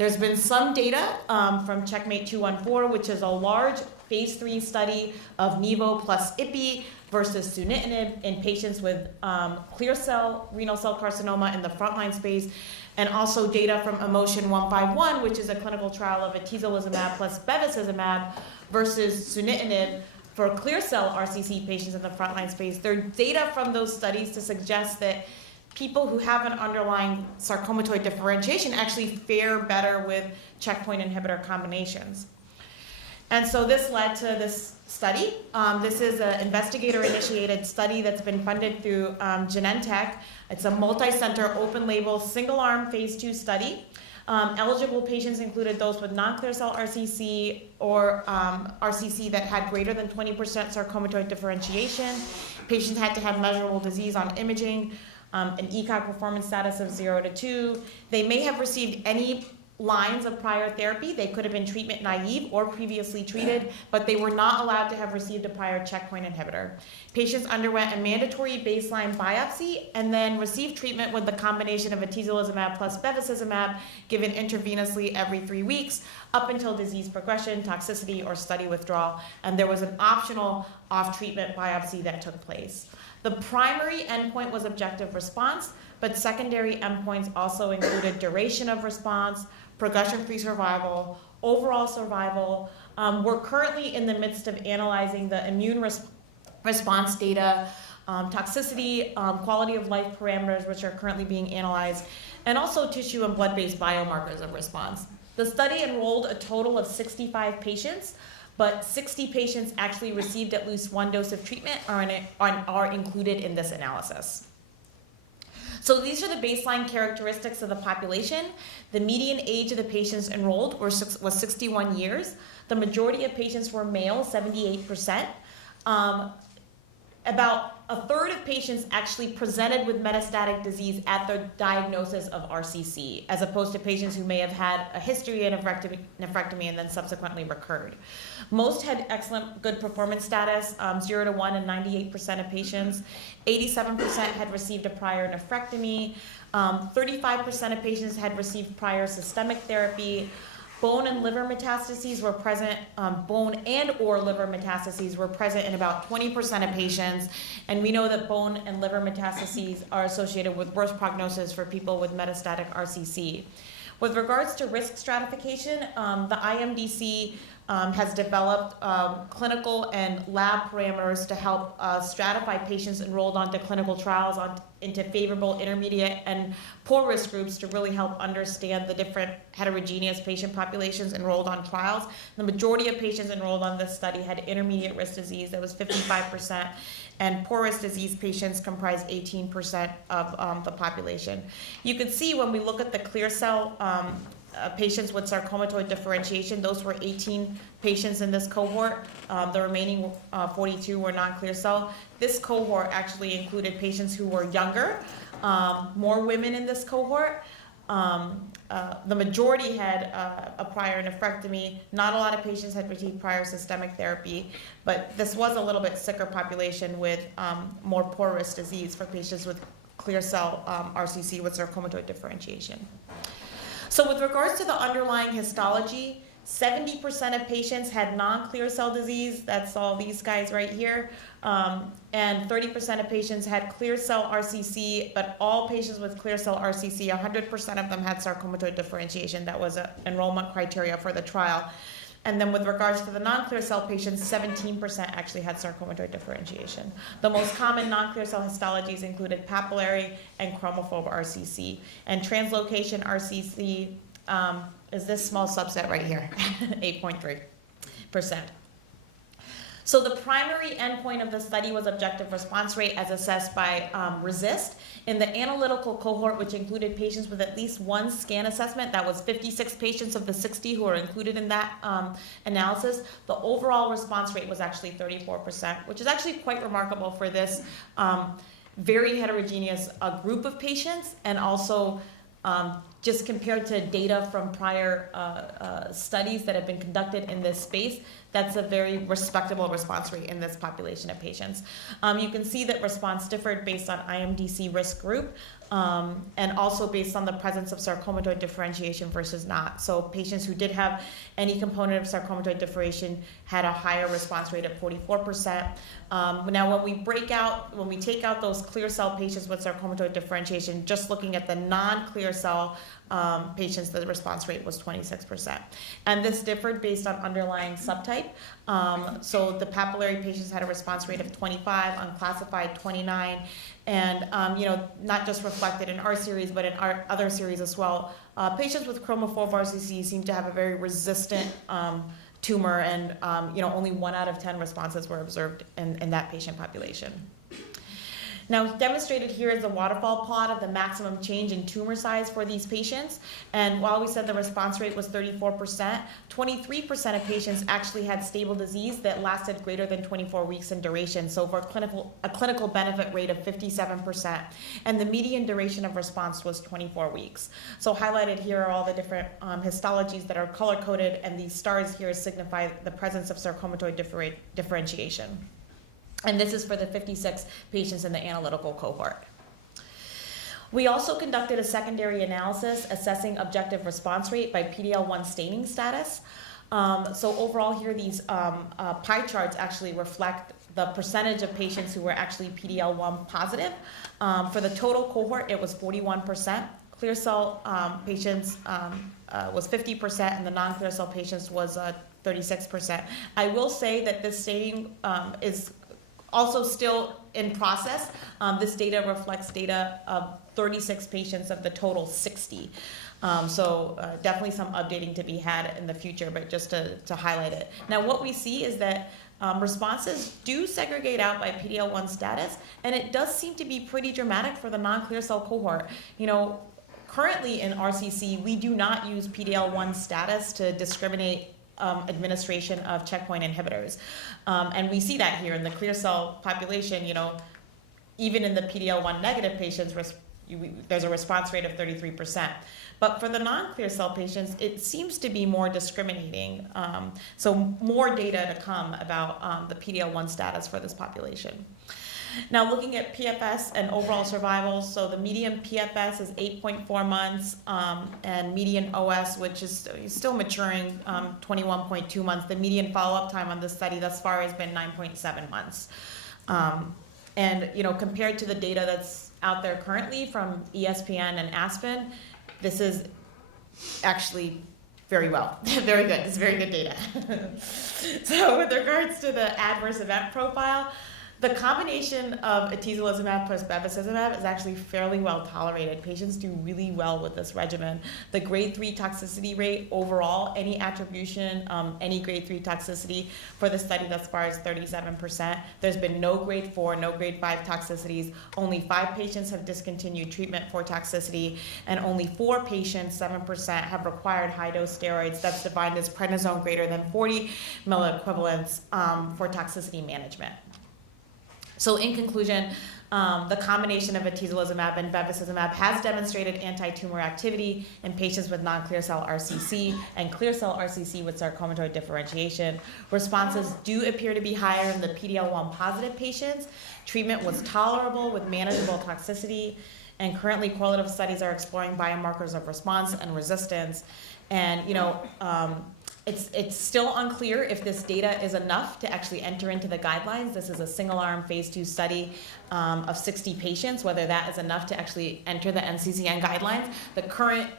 There's been some data from Checkmate 214, which is a large phase 3 study of Nivo plus Ipi versus sunitinib in patients with clear cell renal cell carcinoma in the frontline space, and also data from Emotion 151, which is a clinical trial of atezolizumab plus bevacizumab versus sunitinib for clear cell RCC patients in the frontline space. There are data from those studies to suggest that people who have an underlying sarcomatoid differentiation actually fare better with checkpoint inhibitor combinations. And so this led to this study. This is an investigator-initiated study that's been funded through Genentech. It's a multi-center, open-label, single-arm phase 2 study. Eligible patients included those with non-clear cell RCC or RCC that had greater than 20% sarcomatoid differentiation. Patients had to have measurable disease on imaging, an ECOG performance status of 0 to 2. They may have received any lines of prior therapy. They could have been treatment naive or previously treated, but they were not allowed to have received a prior checkpoint inhibitor. Patients underwent a mandatory baseline biopsy and then received treatment with the combination of atezolizumab plus bevacizumab given intravenously every 3 weeks up until disease progression, toxicity, or study withdrawal. And there was an optional off-treatment biopsy that took place. The primary endpoint was objective response, but secondary endpoints also included duration of response, progression-free survival, overall survival. We're currently in the midst of analyzing the immune response data, toxicity, quality of life parameters, which are currently being analyzed, and also tissue and blood-based biomarkers of response. The study enrolled a total of 65 patients, but 60 patients actually received at least 1 dose of treatment are included in this analysis. So these are the baseline characteristics of the population. The median age of the patients enrolled was 61 years. The majority of patients were male, 78%. About a third of patients actually presented with metastatic disease at the diagnosis of RCC, as opposed to patients who may have had a history of nephrectomy and then subsequently recurred. Most had excellent good performance status, 0 to 1 in 98% of patients. 87% had received a prior nephrectomy. 35% of patients had received prior systemic therapy. Bone and liver metastases were present, bone and or liver metastases were present in about 20% of patients, and we know that bone and liver metastases are associated with worse prognosis for people with metastatic RCC. With regards to risk stratification, the IMDC has developed clinical and lab parameters to help stratify patients enrolled onto clinical trials into favorable, intermediate, and poor risk groups to really help understand the different heterogeneous patient populations enrolled on trials. The majority of patients enrolled on this study had intermediate risk disease, that was 55%, and poor risk disease patients comprised 18% of the population. You can see when we look at the clear cell patients with sarcomatoid differentiation, those were 18 patients in this cohort. The remaining 42 were non-clear cell. This cohort actually included patients who were younger, more women in this cohort. The majority had a prior nephrectomy. Not a lot of patients had received prior systemic therapy, but this was a little bit sicker population with more poor risk disease for patients with clear cell RCC with sarcomatoid differentiation. So with regards to the underlying histology, 70% of patients had non-clear cell disease, that's all these guys right here, and 30% of patients had clear cell RCC, but all patients with clear cell RCC, 100% of them had sarcomatoid differentiation. That was an enrollment criteria for the trial. And then with regards to the non-clear cell patients, 17% actually had sarcomatoid differentiation. The most common non-clear cell histologies included papillary and chromophobe RCC. And translocation RCC is this small subset right here, 8.3%. So the primary endpoint of the study was objective response rate as assessed by RECIST. In the analytical cohort, which included patients with at least one scan assessment, that was 56 patients of the 60 who are included in that analysis, the overall response rate was actually 34%, which is actually quite remarkable for this very heterogeneous group of patients, and also just compared to data from prior studies that have been conducted in this space, that's a very respectable response rate in this population of patients. You can see that response differed based on IMDC risk group, and also based on the presence of sarcomatoid differentiation versus not. So patients who did have any component of sarcomatoid differentiation had a higher response rate at 44%. Now when we take out those clear cell patients with sarcomatoid differentiation, just looking at the non-clear cell patients, the response rate was 26%. And this differed based on underlying subtype. So the papillary patients had a response rate of 25, unclassified 29, and not just reflected in our series, but in our other series as well. Patients with chromophobe RCC seem to have a very resistant tumor, and only 1 out of 10 responses were observed in that patient population. Now, demonstrated here is a waterfall plot of the maximum change in tumor size for these patients. And while we said the response rate was 34%, 23% of patients actually had stable disease that lasted greater than 24 weeks in duration. So for a clinical benefit rate of 57%. And the median duration of response was 24 weeks. So highlighted here are all the different histologies that are color-coded, and these stars here signify the presence of sarcomatoid differentiation. And this is for the 56 patients in the analytical cohort. We also conducted a secondary analysis assessing objective response rate by PD-L1 staining status. So overall here, these pie charts actually reflect the percentage of patients who were actually PD-L1 positive. For the total cohort, it was 41%. Clear cell patients was 50%, and the non-clear cell patients was 36%. I will say that this staining is also still in process. This data reflects data of 36 patients of the total 60. So definitely some updating to be had in the future, but just to highlight it. Now what we see is that responses do segregate out by PD-L1 status, and it does seem to be pretty dramatic for the non-clear cell cohort. Currently in RCC, we do not use PD-L1 status to discriminate administration of checkpoint inhibitors. And we see that here in the clear cell population, even in the PD-L1 negative patients, there's a response rate of 33%. But for the non-clear cell patients, it seems to be more discriminating. So more data to come about the PD-L1 status for this population. Now looking at PFS and overall survival, so the median PFS is 8.4 months, and median OS, which is still maturing, 21.2 months. The median follow-up time on this study thus far has been 9.7 months. And compared to the data that's out there currently from ESPN and Aspen, this is actually very well, very good. It's very good data. So with regards to the adverse event profile, the combination of atezolizumab plus bevacizumab is actually fairly well tolerated. Patients do really well with this regimen. The grade 3 toxicity rate overall, any attribution, any grade 3 toxicity for the study thus far is 37%. There's been no grade 4, no grade 5 toxicities. Only 5 patients have discontinued treatment for toxicity, and only 4 patients, 7%, have required high-dose steroids. That's defined as prednisone greater than 40 milliequivalents for toxicity management. So in conclusion, the combination of atezolizumab and bevacizumab has demonstrated anti-tumor activity in patients with non-clear cell RCC and clear cell RCC with sarcomatoid differentiation. Responses do appear to be higher in the PD-L1 positive patients. Treatment was tolerable with manageable toxicity, and currently correlative studies are exploring biomarkers of response and resistance. And it's still unclear if this data is enough to actually enter into the guidelines. This is a single-arm phase 2 study of 60 patients, whether that is enough to actually enter the NCCN guidelines. The current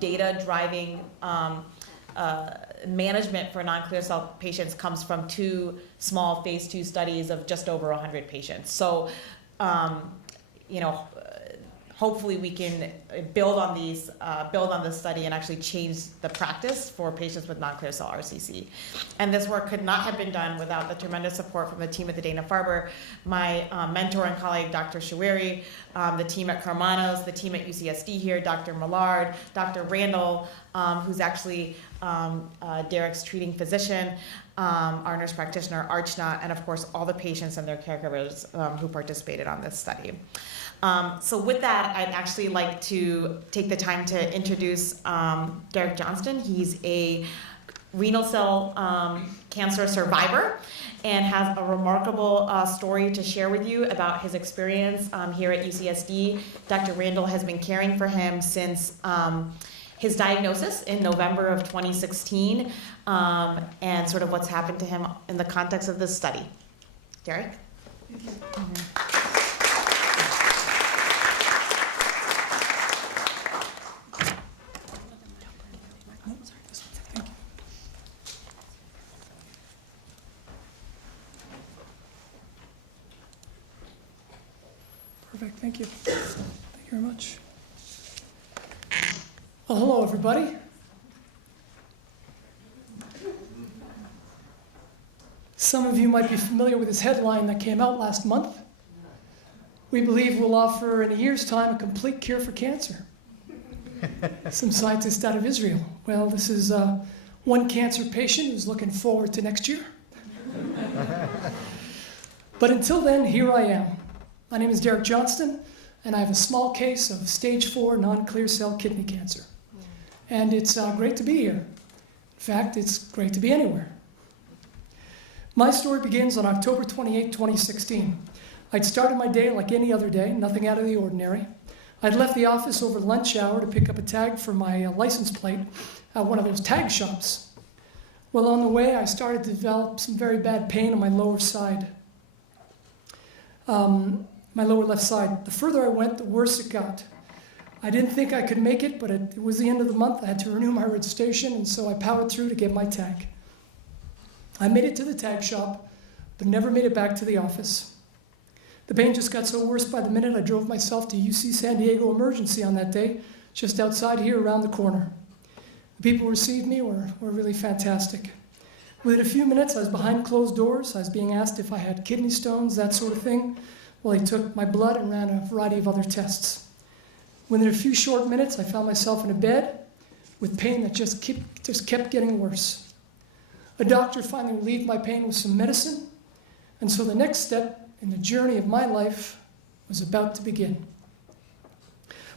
data driving management for non-clear cell patients comes from 2 small phase 2 studies of just over 100 patients. So hopefully we can build on this study and actually change the practice for patients with non-clear cell RCC. And this work could not have been done without the tremendous support from the team at the Dana-Farber, my mentor and colleague, Dr. Shaweri, the team at Carmanos, the team at UCSD here, Dr. Millard, Dr. Randall, who's actually Derek's treating physician, our nurse practitioner, Archana, and of course all the patients and their caregivers who participated on this study. So with that, I'd actually like to take the time to introduce Derek Johnston. He's a renal cell cancer survivor and has a remarkable story to share with you about his experience here at UCSD. Dr. Randall has been caring for him since his diagnosis in November of 2016 and sort of what's happened to him in the context of this study. Derek? Thank you. Perfect, thank you. Thank you very much. Well, hello, everybody. Some of you might be familiar with this headline that came out last month. We believe we'll offer in a year's time a complete cure for cancer. Some scientists out of Israel. Well, this is one cancer patient who's looking forward to next year. But until then, here I am. My name is Derek Johnston, and I have a small case of stage 4 non-clear cell kidney cancer. And it's great to be here. In fact, it's great to be anywhere. My story begins on October 28, 2016. I'd started my day like any other day, nothing out of the ordinary. I'd left the office over lunch hour to pick up a tag for my license plate at one of those tag shops. Well, on the way, I started to develop some very bad pain on my lower side. My lower left side. The further I went, the worse it got. I didn't think I could make it, but it was the end of the month. I had to renew my registration, and so I powered through to get my tag. I made it to the tag shop, but never made it back to the office. The pain just got so worse by the minute I drove myself to UC San Diego Emergency on that day, just outside here around the corner. The people who received me were really fantastic. Within a few minutes, I was behind closed doors. I was being asked if I had kidney stones, that sort of thing. Well, he took my blood and ran a variety of other tests. Within a few short minutes, I found myself in a bed with pain that just kept getting worse. A doctor finally relieved my pain with some medicine, and so the next step in the journey of my life was about to begin.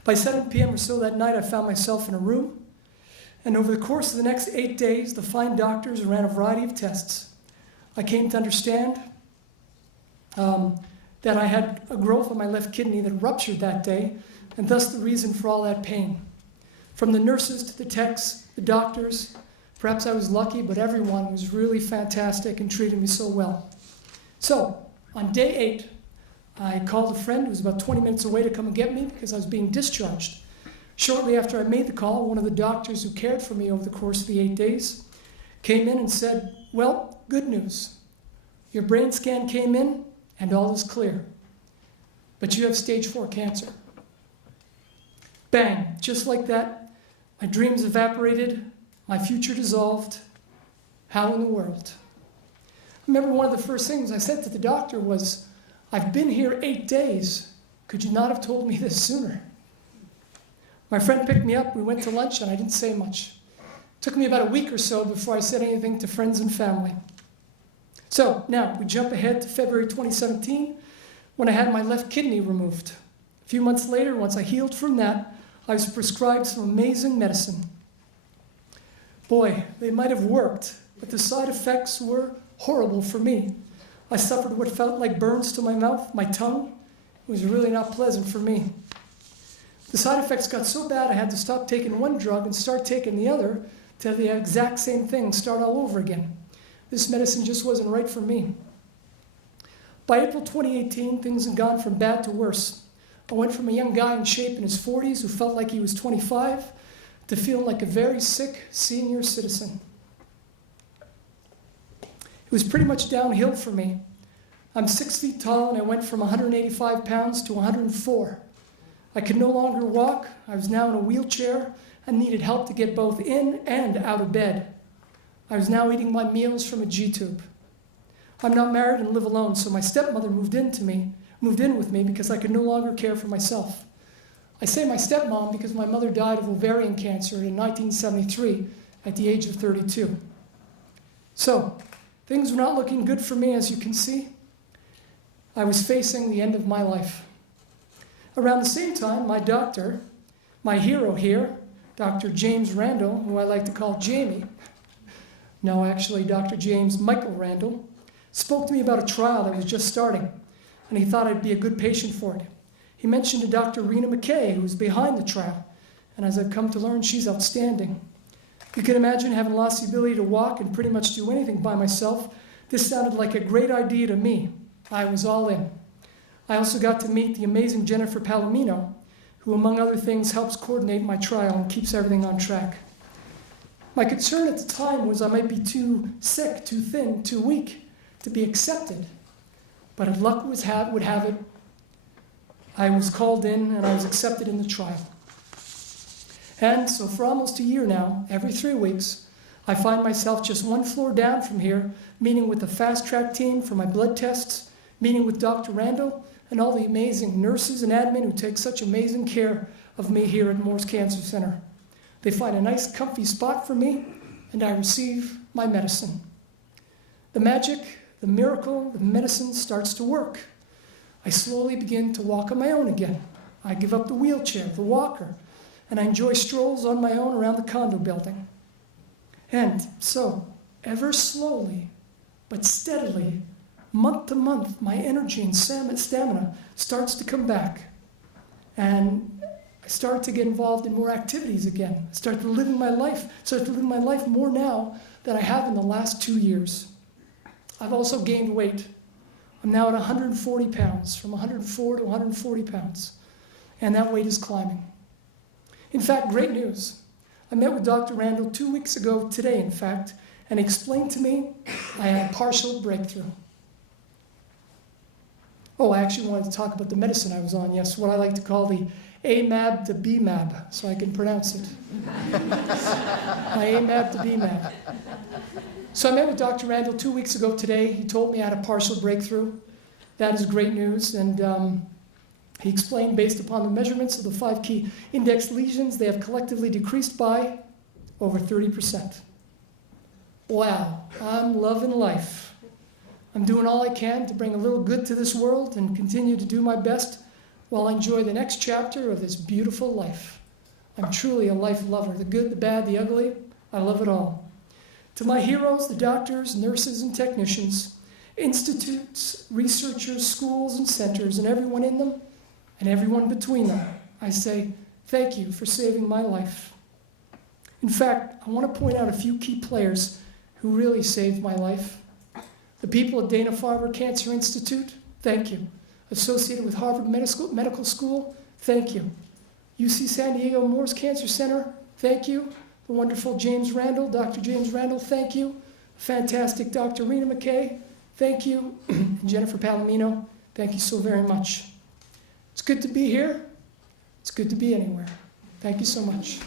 By 7 p.m. or so that night, I found myself in a room, and over the course of the next 8 days, the fine doctors ran a variety of tests. I came to understand that I had a growth on my left kidney that ruptured that day, and thus the reason for all that pain. From the nurses to the techs, the doctors, perhaps I was lucky, but everyone was really fantastic and treated me so well. So, on day 8, I called a friend who was about 20 minutes away to come and get me because I was being discharged. Shortly after I made the call, one of the doctors who cared for me over the course of the 8 days came in and said, "Well, good news. Your brain scan came in, and all is clear. But you have stage 4 cancer." Bang, just like that, my dreams evaporated, my future dissolved. How in the world? I remember one of the first things I said to the doctor was, "I've been here 8 days. Could you not have told me this sooner?" My friend picked me up, we went to lunch, and I didn't say much. It took me about a week or so before I said anything to friends and family. So now we jump ahead to February 2017 when I had my left kidney removed. A few months later, once I healed from that, I was prescribed some amazing medicine. Boy, they might have worked, but the side effects were horrible for me. I suffered what felt like burns to my mouth, my tongue. It was really not pleasant for me. The side effects got so bad I had to stop taking one drug and start taking the other to have the exact same thing start all over again. This medicine just wasn't right for me. By April 2018, things had gone from bad to worse. I went from a young guy in shape in his 40s who felt like he was 25 to feeling like a very sick senior citizen. It was pretty much downhill for me. I'm 6 feet tall and I went from 185 pounds to 104. I could no longer walk. I was now in a wheelchair and needed help to get both in and out of bed. I was now eating my meals from a G-tube. I'm not married and live alone, so my stepmother moved in with me because I could no longer care for myself. I say my stepmom because my mother died of ovarian cancer in 1973 at the age of 32. So, things were not looking good for me, as you can see. I was facing the end of my life. Around the same time, my doctor, my hero here, Dr. James Randall, who I like to call Jamie, no, actually Dr. James Michael Randall, spoke to me about a trial that was just starting, and he thought I'd be a good patient for it. He mentioned to Dr. Rana McKay, who was behind the trial, and as I've come to learn, she's outstanding. You can imagine having lost the ability to walk and pretty much do anything by myself. This sounded like a great idea to me. I was all in. I also got to meet the amazing Jennifer Palomino, who among other things helps coordinate my trial and keeps everything on track. My concern at the time was I might be too sick, too thin, too weak to be accepted. But if luck would have it, I was called in and I was accepted in the trial. And so for almost a year now, every 3 weeks, I find myself just one floor down from here, meeting with the fast-track team for my blood tests, meeting with Dr. Randall, and all the amazing nurses and admin who take such amazing care of me here at Moore's Cancer Center. They find a nice, comfy spot for me, and I receive my medicine. The magic, the miracle, the medicine starts to work. I slowly begin to walk on my own again. I give up the wheelchair, the walker, and I enjoy strolls on my own around the condo building. And so, ever slowly, but steadily, month to month, my energy and stamina starts to come back. And I start to get involved in more activities again. I start to live my life more now than I have in the last 2 years. I've also gained weight. I'm now at 140 pounds, from 104 to 140 pounds. And that weight is climbing. In fact, great news. I met with Dr. Randall 2 weeks ago, today in fact, and he explained to me I had a partial breakthrough. Oh, I actually wanted to talk about the medicine I was on, yes, what I like to call the AMAB to BMAB, so I can pronounce it. My AMAB to BMAB. So I met with Dr. Randall 2 weeks ago today. He told me I had a partial breakthrough. That is great news, and he explained based upon the measurements of the 5 key index lesions, they have collectively decreased by over 30%. Wow, I'm loving life. I'm doing all I can to bring a little good to this world and continue to do my best while I enjoy the next chapter of this beautiful life. I'm truly a life lover. The good, the bad, the ugly, I love it all. To my heroes, the doctors, nurses, and technicians, institutes, researchers, schools, and centers, and everyone in them, and everyone between them, I say, thank you for saving my life. In fact, I want to point out a few key players who really saved my life. The people at Dana-Farber Cancer Institute, thank you. Associated with Harvard Medical School, thank you. UC San Diego Moore's Cancer Center, thank you. The wonderful James Randall, Dr. James Randall, thank you. Fantastic Dr. Rana McKay, thank you. And Jennifer Palomino, thank you so very much. It's good to be here. It's good to be anywhere. Thank you so much.